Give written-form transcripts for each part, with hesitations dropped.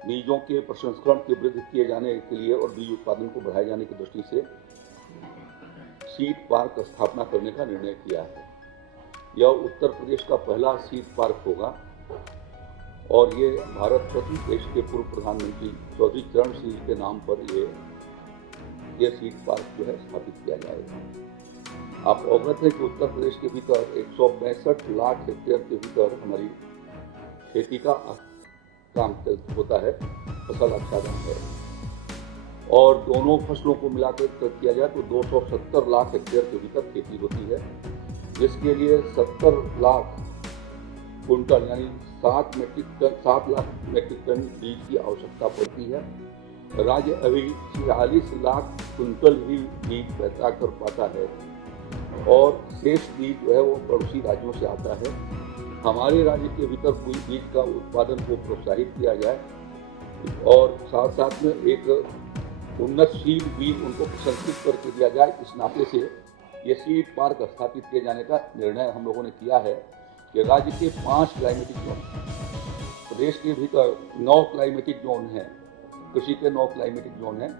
बीजों के प्रसंस्करण की वृद्धि किए जाने के लिए और बीज उत्पादन को बढ़ाए जाने की दृष्टि से सीड पार्क स्थापना करने का निर्णय किया है। यह उत्तर प्रदेश का पहला सीड पार्क होगा और ये भारत रत्न देश के पूर्व प्रधानमंत्री चौधरी चरण सिंह के नाम पर ये सीड पार्क जो है स्थापित किया जाएगा। आप अवगत हैं कि उत्तर प्रदेश के भीतर 165 लाख हेक्टेयर के भीतर हमारी खेती का काम होता है, फसल आच्छादन है, और दोनों फसलों को मिलाकर किया जाए तो 270 लाख हेक्टेयर के भीतर खेती होती है, जिसके लिए 70 लाख कुंटल यानी 7 लाख मेट्रिक टन बीज की आवश्यकता पड़ती है। राज्य अभी 46 लाख कुंटल ही बीज पैदा कर पाता है और शेष बीज जो है वो पड़ोसी राज्यों से आता है। हमारे राज्य के भीतर कोई बीज का उत्पादन को प्रोत्साहित किया जाए और साथ साथ में एक उन्नतशील बीज उनको प्रसंस्कृत करके दिया जाए। इस नाते से ये सीड पार्क स्थापित किए जाने का निर्णय हम लोगों ने किया है कि राज्य के 5 क्लाइमेटिक जोन, प्रदेश के भीतर 9 क्लाइमेटिक जोन हैं, कृषि के 9 क्लाइमेटिक जोन हैं,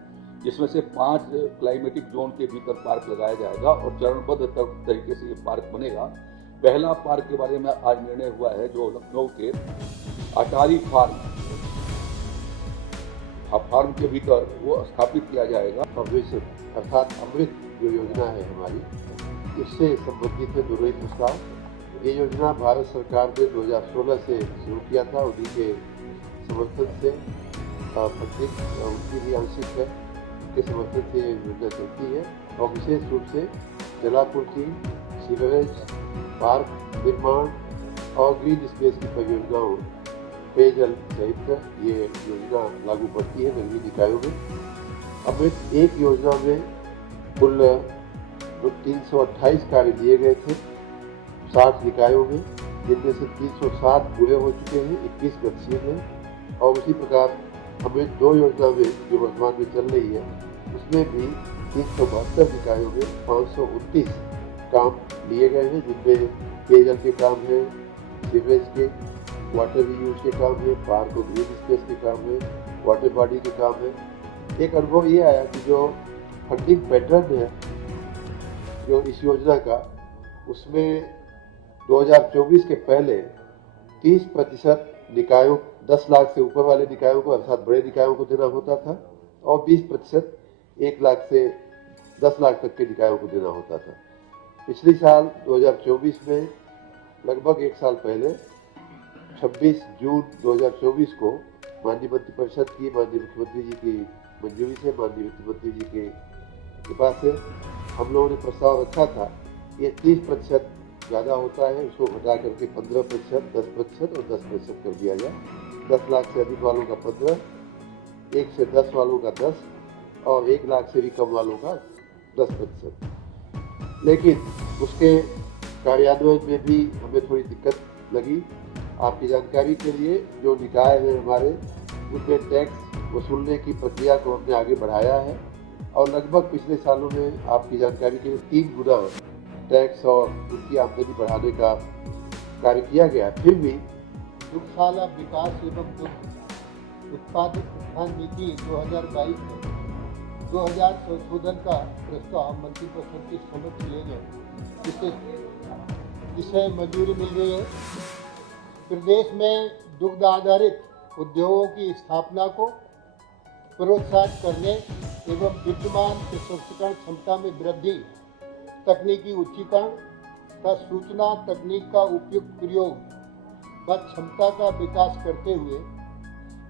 जिसमें से 5 क्लाइमेटिक जोन के भीतर पार्क लगाया जाएगा और चरणबद्ध तरीके से ये पार्क बनेगा। पहला पार्क के बारे में आज निर्णय हुआ है जो लखनऊ के अटारी फार्म के भीतर वो स्थापित किया जाएगा। भविष्य अर्थात अमृत जो योजना है हमारी, इससे संबंधित है दोनों ही प्रस्ताव। ये योजना भारत सरकार ने 2016 से शुरू किया था, उन्हीं के समर्थन से फंडिंग उनकी भी आंशिक है, उनके समर्थन से ये योजना चलती है और विशेष रूप से जलापूर्ति, सीवरेज, पार्क निर्माण और ग्रीन स्पेस की परियोजनाओं, पेयजल सहित ये योजना लागू पड़ती है नगरीय निकायों में। अमृत एक योजना में कुल 328 कार्य दिए गए थे 60 निकायों में, जिनमें से 307 पूरे हो चुके हैं, 21 गतिशील हैं। और उसी प्रकार अमृत 2 योजना में जो वर्तमान में चल रही है, उसमें भी 372 निकायों में 529 काम लिए गए हैं, जिनमें पेयजल के काम हैं, सीवरेज के, वाटर रीयूज के काम है, पार्क और ग्रीन स्पेस के काम है, वाटर बॉडी के काम है। एक अनुभव ये आया कि जो फंडिंग पैटर्न है जो इस योजना का, उसमें 2024 के पहले 30% निकायों, 10 लाख से ऊपर वाले निकायों को अर्थात बड़े निकायों को देना होता था और 20% 1 लाख से 10 लाख तक के निकायों को देना होता था। पिछले साल 2024 में लगभग 1 साल पहले 26 जून 2024 को माननीय मंत्रिपरिषद की, माननीय मुख्यमंत्री जी की मंजूरी से, माननीय वित्त मंत्री जी के कृपा से हम लोगों ने प्रस्ताव रखा था। ये 30% ज़्यादा होता है, उसको घटा करके 15%, 10% और 10% कर दिया जाए। 10 लाख से अधिक वालों का 15, 1 से 10 वालों का 10 और 1 लाख से भी कम वालों का 10%। लेकिन उसके कार्यान्वयन में भी हमें थोड़ी दिक्कत लगी। आपकी जानकारी के लिए जो निकाय हैं हमारे, उनमें टैक्स वसूलने की प्रक्रिया को हमने आगे बढ़ाया है और लगभग पिछले सालों में आपकी जानकारी के लिए 3 गुना टैक्स और उनकी आमदनी बढ़ाने का कार्य किया गया। फिर भी दुग्धशाला विकास एवं दुग्ध उत्पादक उत्थान नीति 2022 में 2000 संशोधन का प्रस्ताव मंत्रिपरिषद के समक्ष ले गए, जिसे मंजूरी मिल गई है। प्रदेश में दुग्ध आधारित उद्योगों की स्थापना को प्रोत्साहित करने एवं विद्यमान प्रसंस्करण क्षमता में वृद्धि, तकनीकी उच्चीकरण तथा सूचना तकनीक का उपयुक्त प्रयोग व क्षमता का विकास करते हुए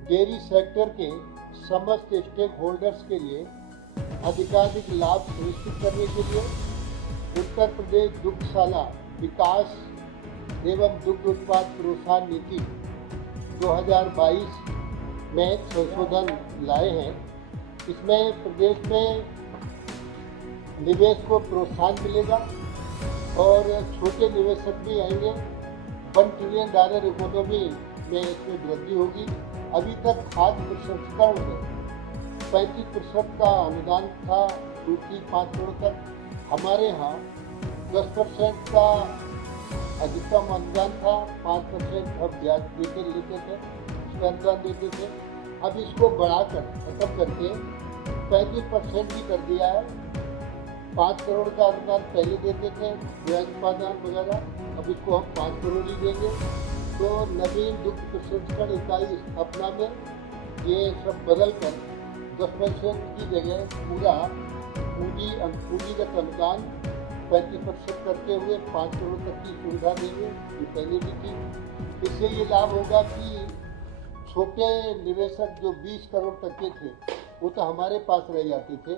डेयरी सेक्टर के समस्त स्टेक होल्डर्स के लिए अधिकाधिक लाभ सुनिश्चित करने के लिए उत्तर प्रदेश दुग्धशाला विकास एवं दुग्ध उत्पाद प्रोत्साहन नीति 2022 में संशोधन लाए हैं। इसमें प्रदेश में निवेश को प्रोत्साहन मिलेगा और छोटे निवेशक भी आएंगे। $1 ट्रिलियन इकोनॉमी में इसमें वृद्धि होगी। अभी तक खाद्य प्रसंस्करण में 35% का अनुदान था, 5 करोड़ तक। हमारे यहाँ 10% का अधिकतम अनुदान था, 5% अब ब्याज लेते थे, उसका अनुदान देते थे। अब इसको बढ़ाकर खत्म करके 35% भी कर दिया है। 5 करोड़ का अनुदान पहले देते थे ब्याज उत्पादन वगैरह, अब इसको हम 5 करोड़ ही देंगे। तो नवीन दुग्ध प्रसंस्करण इकाई स्थापना में ये सब बदल कर 10% की जगह पूरा पूंजीगत अनुदान 35% करते हुए 5 करोड़ तक की सुविधा देंगे, ये पहले भी थी। इससे ये लाभ होगा कि छोटे निवेशक जो 20 करोड़ तक के थे वो तो हमारे पास रह जाते थे,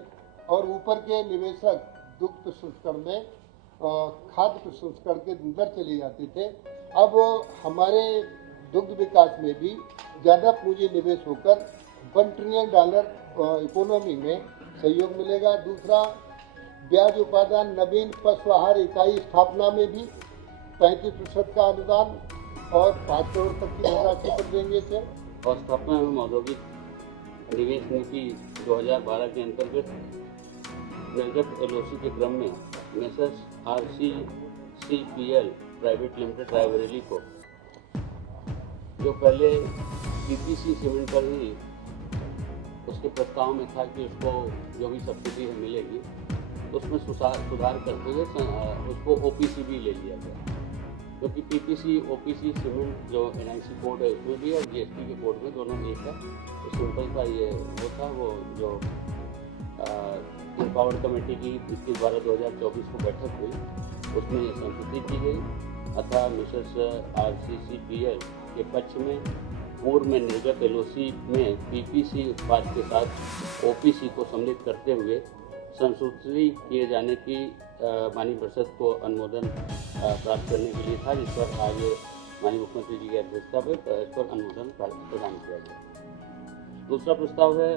और ऊपर के निवेशक दुग्ध प्रसंस्करण में खाद्य प्रसंस्करण के अंदर चले जाते थे। अब हमारे दुग्ध विकास में भी ज़्यादा पूंजी निवेश होकर $1 ट्रिलियन इकोनॉमी में सहयोग मिलेगा। दूसरा, ब्याज उत्पादन नवीन पशु आहार इकाई स्थापना में भी 35% का अनुदान और 5 करोड़ तक की धनराशि पर देंगे थे। और स्थापना एवं औद्योगिक निवेश नीति 2012 के अंतर्गत निर्गत एलओसी के क्रम में messrs RCCPL private limited Raebareli को, जो पहले PPC सीमेंट पर ही उसके प्रस्ताव में था कि उसको जो भी सब्सिडी है मिलेगी, तो उसमें सुधार करते हुए उसको OPC भी ले लिया गया, क्योंकि PPC OPC सीमेंट जो NIC कोड है उसमें भी है, GST के कोड में दोनों एक है। तो सिंपल सा ये वो था, वो जो पावर कमेटी की 21/12/2024 को बैठक हुई उसमें ये संशोधित की गई। अतः मिसेस RCCPL के पक्ष में पूर्व में निर्गत LOC में PPC उत्पाद के साथ OPC को सम्मिलित करते हुए संशोधित किए जाने की माननीय परिषद को अनुमोदन प्राप्त करने के लिए था, जिस पर आज माननीय मुख्यमंत्री जी की अध्यक्षता पर इस पर अनुमोदन प्रदान किया गया। दूसरा प्रस्ताव है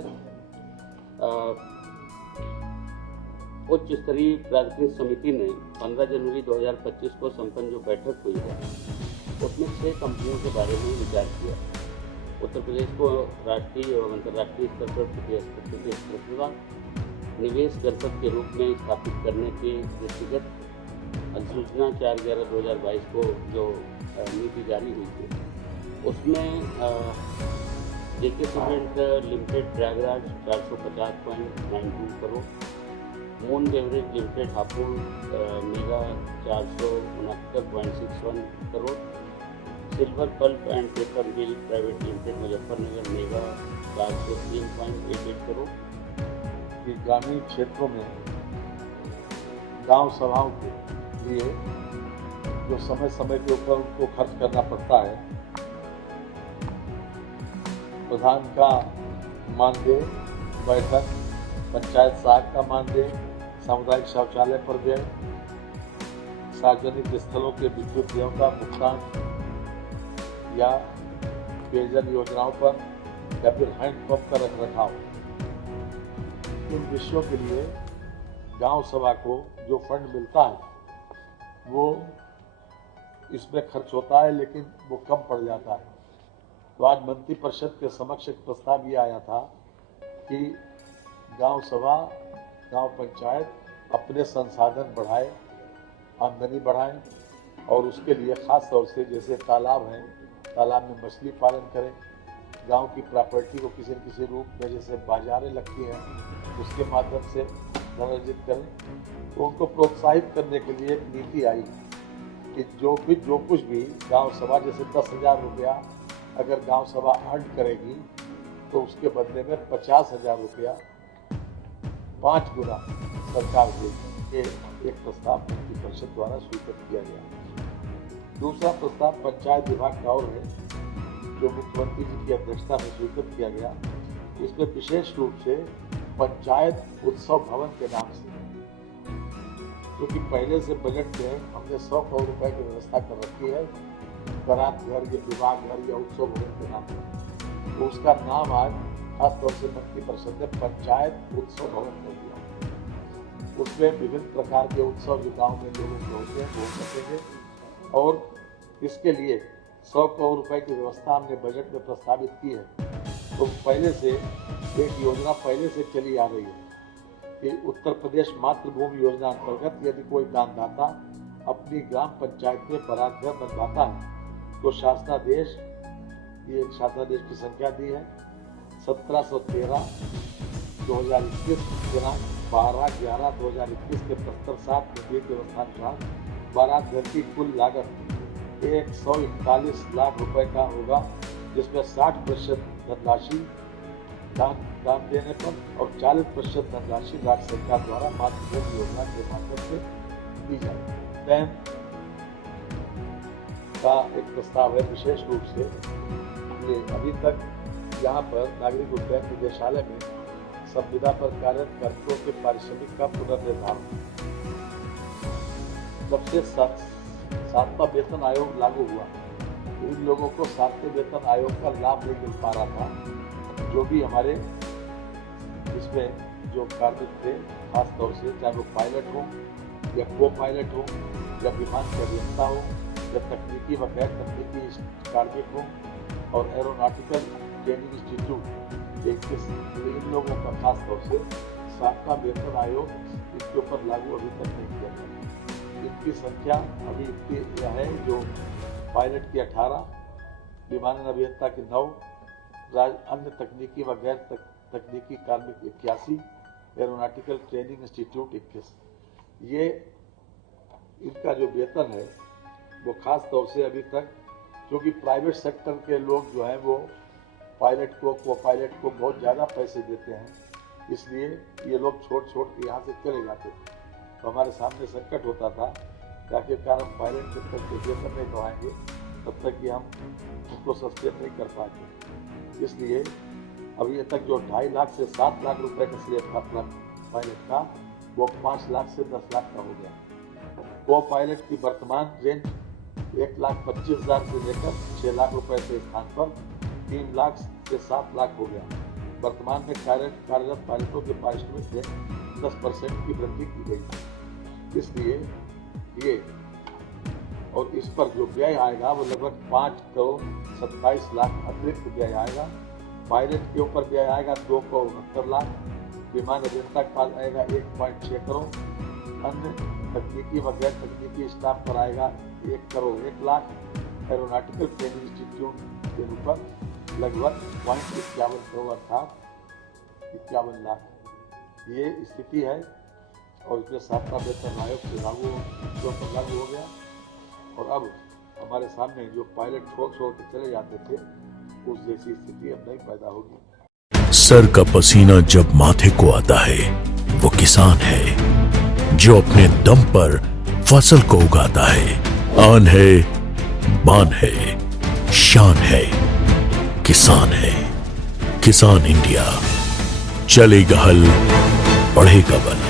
उच्च स्तरीय प्राधिकृत समिति ने 15 जनवरी 2025 को संपन्न जो बैठक हुई है उसमें 6 कंपनियों के बारे में विचार किया। उत्तर प्रदेश को राष्ट्रीय एवं अंतर्राष्ट्रीय स्तर पर प्रतिस्पर्धा निवेश गंतव्य के रूप में स्थापित करने के दृष्टिगत अधिसूचना 4/11/2022 को जो नीति जारी हुई थी, उसमें JK cement limited Prayagraj 450.92 crore, moon beverage limited Hapur mega 469.61 crore, silver pulp and paper mill private limited Muzaffarnagar mega 403.88 crore. कि ग्रामीण क्षेत्रों में गांव सभाओं के लिए जो समय समय के ऊपर उनको खर्च करना पड़ता है, प्रधान का मानदेय, बैठक, पंचायत सहायक का मानदेय, सामुदायिक शौचालय पर व्यय, सार्वजनिक स्थलों के विद्युत व्ययों का भुगतान या पेयजल योजनाओं पर या फिर हैंडपंप का रखरखाव, इन विषयों के लिए गांव सभा को जो फंड मिलता है वो इसमें खर्च होता है, लेकिन वो कम पड़ जाता है। तो आज मंत्री परिषद के समक्ष एक प्रस्ताव ये आया था कि गांव सभा, गांव पंचायत अपने संसाधन बढ़ाए, आमदनी बढ़ाएं, और उसके लिए खास तौर से जैसे तालाब हैं, तालाब में मछली पालन करें, गांव की प्रॉपर्टी को किसी न किसी रूप में जैसे बाजारें लगती हैं उसके माध्यम से धन अर्जित करें। तो उनको प्रोत्साहित करने के लिए एक नीति आई कि जो कुछ भी गांव सभा, जैसे 10,000 रुपया अगर गांव सभा अर्न करेगी तो उसके बदले में 50,000 रुपया 5 गुना सरकार देगी। ये एक प्रस्ताव मंत्री परिषद द्वारा स्वीकृत किया गया। दूसरा प्रस्ताव पंचायत विभाग का और है, जो मुख्यमंत्री जी की अध्यक्षता में स्वीकृत किया गया। इसमें विशेष रूप से पंचायत उत्सव भवन के नाम से, क्योंकि पहले से बजट में हमने 100 करोड़ रुपए की व्यवस्था कर रखी है बारात घर या विवाह घर या उत्सव भवन के नाम पर, तो उसका नाम आज खासतौर से मंत्री परिषद ने पंचायत उत्सव भवन कर दिया। उसमें विभिन्न प्रकार के उत्सव जो गाँव में लोगों के होते हैं वो सकेंगे, और इसके लिए 100 करोड़ रुपए की व्यवस्था हमने बजट में प्रस्तावित की है। तो पहले से एक योजना पहले से चली आ रही है कि उत्तर प्रदेश मातृभूमि योजना अंतर्गत यदि कोई दानदाता अपनी ग्राम पंचायत में बारात घर बनवाता है तो शासनादेश, ये शासनादेश की संख्या दी है 1713 2021 दिनांक 12/11/2021 के प्रस्तर 7 में दिए व्यवस्था अनुसार बारात घर की कुल लागत 141 लाख रुपए का होगा, जिसमें 60% धनराशि दान देने पर और 40% धनराशि राज्य सरकार द्वारा मातृत्व योजना के माध्यम से दी जाएगी। बैंक का एक प्रस्ताव है, विशेष रूप से ये अभी तक यहाँ पर नागरिक उड्डयन निदेशालय में संविदा पर कार्यरत कर्मियों के पारिश्रमिक का पुनर्निर्धारण। जब से 7वां वेतन आयोग लागू हुआ, इन लोगों को 7वें वेतन आयोग का लाभ नहीं मिल पा रहा था। जो भी हमारे इसमें जो कार्मिक थे, खासतौर से चाहे वो पायलट हो या को पायलट हो या विमान के अभियंता हो या तकनीकी व गैर तकनीकी कार्मिक हो और एरोनॉटिकल ट्रेनिंग इंस्टीट्यूट, इन लोगों का खास तौर से 7वां वेतन आयोग इसके ऊपर लागू अभी तक नहीं किया गया। इनकी संख्या अभी इतनी है जो पायलट की 18, विमानन अभियंता की 9, अन्य तकनीकी व गैर तकनीकी कार्मिक 81, एरोनॉटिकल ट्रेनिंग इंस्टीट्यूट 21। ये इनका जो वेतन है वो खास तौर से अभी तक, क्योंकि प्राइवेट सेक्टर के लोग जो हैं वो पायलट को पायलट को बहुत ज़्यादा पैसे देते हैं, इसलिए ये लोग छोड़ के यहाँ से चले जाते थे। तो हमारे सामने संकट होता था कि आखिरकार हम पायलट जब तक के वेतन नहीं बढ़ाएंगे तब तक कि हम उनको सस्टेन नहीं कर पाएंगे। इसलिए अभी तक जो 2.5 लाख से 7 लाख रुपए का स्लेब था पायलट का, वो 5 लाख से 10 लाख का हो गया। को पायलट की वर्तमान रेंज 1,25,000 से लेकर 6 लाख रुपए के स्थान पर 3 लाख से 7 लाख हो गया। वर्तमान में कार्यरत पायलटों के पारिश्रमिक में 10% की वृद्धि की गई है। इसलिए ये और इस पर जो व्यय आएगा वो लगभग 5,27 लाख अतिरिक्त व्यय आएगा। पायलट के ऊपर व्यय आएगा 2,69 लाख, विमान अभियंता के पास आएगा 1.6 करोड़, अन्य तकनीकी व गैर तकनीकी स्टाफ पर आएगा 1,01,00,000, एरोनॉटिकल ट्रेनिंग इंस्टीट्यूट के ऊपर लगभग 0.51 करोड़ अर्थात 51 लाख। ये स्थिति है और इसमें 7वां वेतन आयोग से लागू हो गया और अब हमारे सामने जो पायलट छोड़ के चले जाते थे उस जैसी स्थिति अब नहीं पैदा होगी। सर का पसीना जब माथे को आता है वो किसान है जो अपने दम पर फसल को उगाता है। आन है, बान है, शान है, किसान है। किसान इंडिया, चलेगा हल, बढ़ेगा बल।